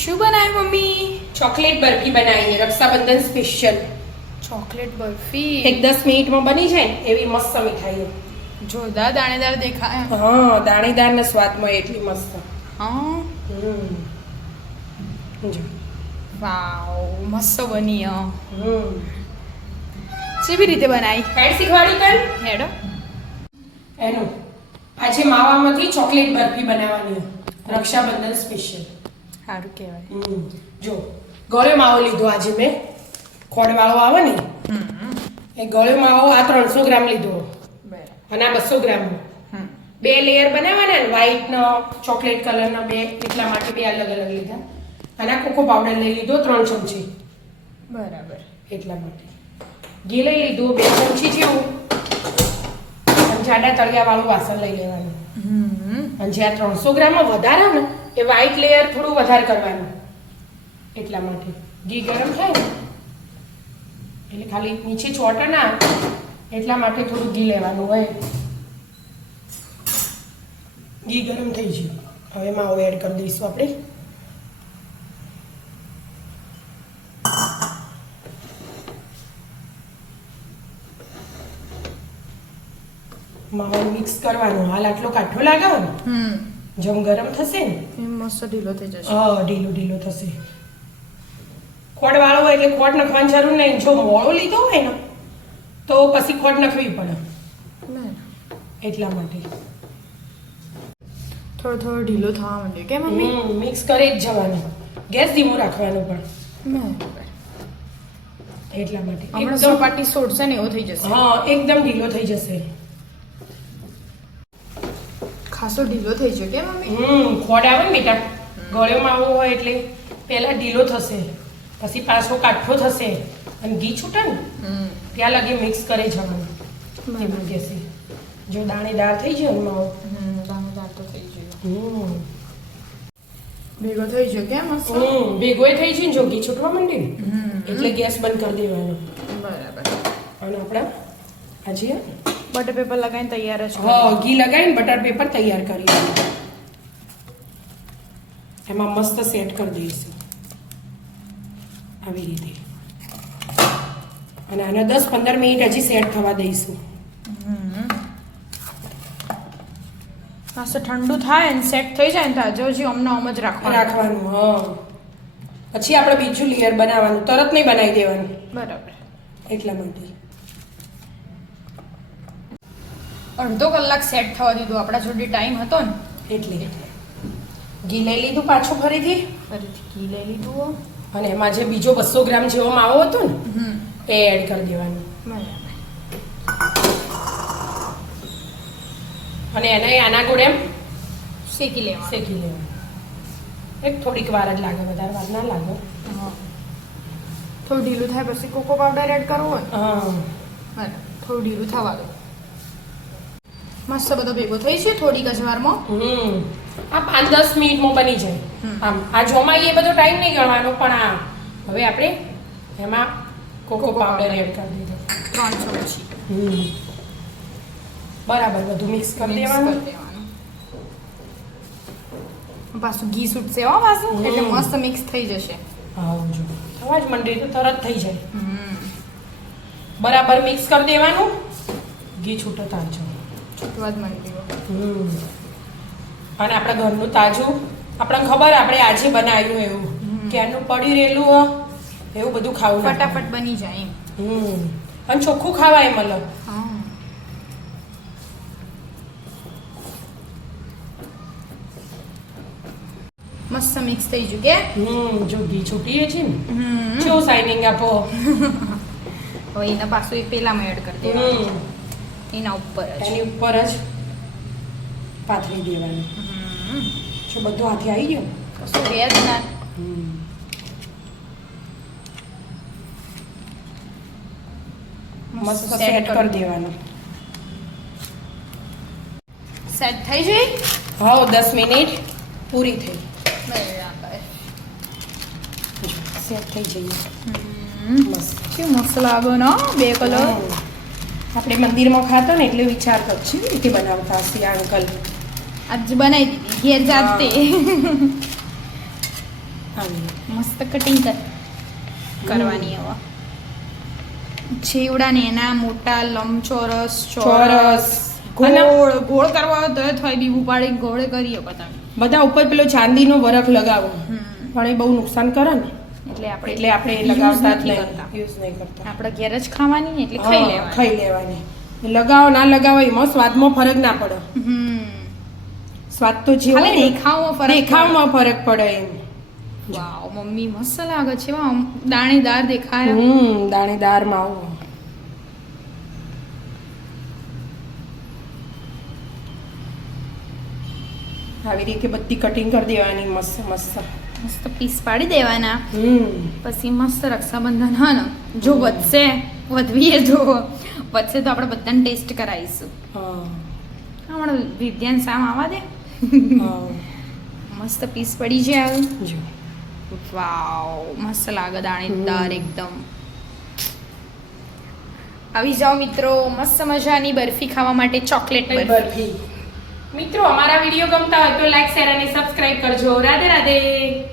શું બનાવ્યું mummy? Chocolate barfi બનાવી રક્ષાબંધન સ્પેશિયલ. ચોકલેટ બરફી એક 10 મિનિટમાં બની જાય ને એવી મસ્ત મીઠાઈ. જોરદાર દાણેદાર દેખાય. હા, દાણેદાર ને સ્વાદમાં એટલી મસ્ત. હા જો. વાવ, મસ્ત બની. હમ કેવી રીતે બનાવી? હેડ શીખવાડ્યું તને હેડો. એનું આજે માવામાંથી ચોકલેટ બરફી બનાવવાની રક્ષાબંધન સ્પેશિયલ. સારું કહેવાય. જો ગળ્યો માવો લીધો આજે મેં, ખોડવાળો આવે ને એ ગળ્યો માવો આ 300 ગ્રામ લીધો અને આ 200 ગ્રામ. બે લેયર બનાવવાના ને, વ્હાઈટ નો ચોકલેટ કલર ના બે, એટલા માટે બે અલગ અલગ લીધા. અને આ કોકો પાવડર લઈ લીધો 3 ચમચી, બરાબર. એટલા માટે. ઘી લઈ લીધું 2 ચમચી જેવું. અને જાડા તળિયા વાળું વાસણ લઈ લેવાનું. અને જે આ 300 ગ્રામમાં વધારે ને એ વ્હાઈટ લેયર થોડું વધારે કરવાનું, એટલા માટે. ઘી ગરમ થાય ને એટલે ખાલી નીચે ચોટા ના એટલા માટે થોડું ઘી લેવાનું હોય. ઘી ગરમ થઈ ગયું, હવે માવો એડ કરી દઈશું આપણે. માવો મિક્સ કરવાનો. હાલ આટલો કાઠો લાગાવો ને, જેમ ગરમ થશે ને મસ્ત ઢીલો થઈ જશે. હા, ઢીલો ઢીલો થશે. ખોડ વાળો હોય એટલે ખોડ નાખવાની જરૂર નહીં. જો મોળો લીધો હોય ને તો પછી ખોડ નાખવી પડે, એટલા માટે. થોડો થોડો ઢીલો થવા માંડ્યો કે મમ્મી? મિક્સ કરી જ જવાનું, ગેસ ધીમો રાખવાનું પણ, એટલા માટે. હમણાં સપાટી સોડશે ને એવો થઈ જશે. હા, એકદમ ઢીલો થઈ જશે. ખાસો ઢીલો થઈ ગયો કે મમ્મી? ખોડ આવે ને બેટા, ગળ્યો માવો હોય એટલે પહેલા ઢીલો થશે, પછી પાછો કાઠો થશે અને ઘી છૂટે ને ત્યાં લગી મિક્સ કરી જવાનું. એમાં કહેશે જો દાણેદાર થઈ ગયો ને માવો, દાણેદાર તો થઈ ગયો. ભેગો થઈ ગયો કે મસ્ત? ભેગોય થઈ છે ને, જો ઘી છૂટવા માંડે ને એટલે ગેસ બંધ કરી દેવાનો. બરાબર. અને આપણે આજે બટર પેપર લગાવીને તૈયાર જ. હા, ઘી લગાવીને બટર પેપર તૈયાર કરી લેવાનું. એમાં મસ્ત સેટ કરી દઈશું આવી રીતે. અને આને 10-15 મિનિટ હજી સેટ થવા દઈશું. મસ્ત ઠંડુ થાય ને સેટ થઈ જાય ને તાજો હજી અમને આમ જ રાખવાનું. હા, પછી આપણે બીજું લેયર બનાવવાનું, તરત નહીં બનાવી દેવાનું. બરાબર. એટલા માટે અડધો કલાક સેટ થવા દીધું. આપણા જોડે ટાઈમ હતો ને એટલે ઘી લઈ લીધું પાછું ફરીથી ઘી લઈ લીધું. અને એમાં જે બીજો 200 ગ્રામ જેવો માવો હતો ને એ એડ કરી દેવાનો. અને એને આના ગોળે એમ શેકી લેવાનું. એક થોડીક વાર જ લાગે, વધારે વાર ના લાગે. થોડું ઢીલું થાય પછી કોકો પાવડર એડ કરવો હોય. હા, થોડું ઢીલું થવા દો. મસ્ત બધો ભેગો થઈ છે થોડીક જ વારમાં. આ 5-10 મિનિટમાં બની જાય. આમ આ જોમાં એ બધો ટાઈમ નહીં ગણવાનો, પણ આ હવે આપણે એમાં કોકો પાવડર એડ કરી દીધો 3 ચમચી. બરાબર બધું મિક્સ કરી દેવાનું. પાછું ઘી છૂટશે હો પાછું, એટલે મસ્ત મિક્સ થઈ જશે. હા, જો થવા જ મંડે તો તરત થઈ જાય. બરાબર મિક્સ કરી દેવાનું. ઘી છૂટતા જ છૂટવા જ માંડ્યું. અને આપણા ઘરનું તાજું, આપણને ખબર આપણે આજે બનાવ્યું એવું કે એનું પડી રહેલું એવું બધું ખાવું ફટાફટ બની જાય. અને ચોખ્ખું ખાવાય મતલબ. મસ્ત મિક્સ થઈ ગયું કે? જો ઘી છૂટીએ છે ને કેવું શાઇનિંગ આપો. હવે એના પાછું એક પેલામાં એડ કરી દેવાનું. એની ઉપર જ પાથરી દેવાનું. જો બધું હાથે આવી ગયું, કશું રહે જ ના. મસ્ત સેટ કરી દેવાનું. સેટ થઈ જાય. હા, 10 મિનિટ પૂરી થઈ. સેટ થઈ જઈએ. મસ્ત કેવું મસ્ત લાગે ને બે કલર. આપણે મંદિરમાં ખાતા ને એટલે વિચારતો જ છે રીતે બનાવતા હશે આ અંકલ. આજ બનાવી દીધી ઘેર જાતે. મસ્ત કટિંગ કરવાની હવે છેવડા ને એના મોટા લંબચોરસ ચોરસ ગોળ ગોળ કરવા હોય તો થોડી બીબુ પાડી ગોળે કરીએ તમે બધા ઉપર પેલો ચાંદીનો વરખ લગાવો પણ એ બહુ નુકસાન કરે ને એટલે આપણે લગાવતા જ નહીં, યુઝ નહીં કરતા. આપણે ઘેર જ ખાવાની ને એટલે ખાઈ લેવાની. લગાવો ના લગાવો એમાં સ્વાદમાં ફરક ના પડે. સ્વાદ તો જેવો દેખાવમાં ફરક પડે એમ. વાવ મમ્મી મસ્ત લાગે છે, દાણેદાર દેખાય. દાણેદાર માવો. આવી રીતે બધી કટિંગ કરી દેવાની મસ્ત મસ્ત મસ્ત પીસ પાડી દેવાના. પછી મસ્ત રક્ષાબંધન હા ને જો વધવીએ જો વધશે તો આપણે બધાને ટેસ્ટ કરાવીશું. હમણાં વિદ્યાન સામ આવવા દે. મસ્ત પીસ પડી જાય. વાવ મસ્ત લાગે દાણેદાર એકદમ. આવી જાઓ મિત્રો, મસ્ત મજાની બરફી ખાવા માટે. ચોકલેટ બરફી. મિત્રો અમારા વિડીયો ગમતા હોય તો લાઈક શેર અને સબસ્ક્રાઇબ કરજો. રાધે રાધે.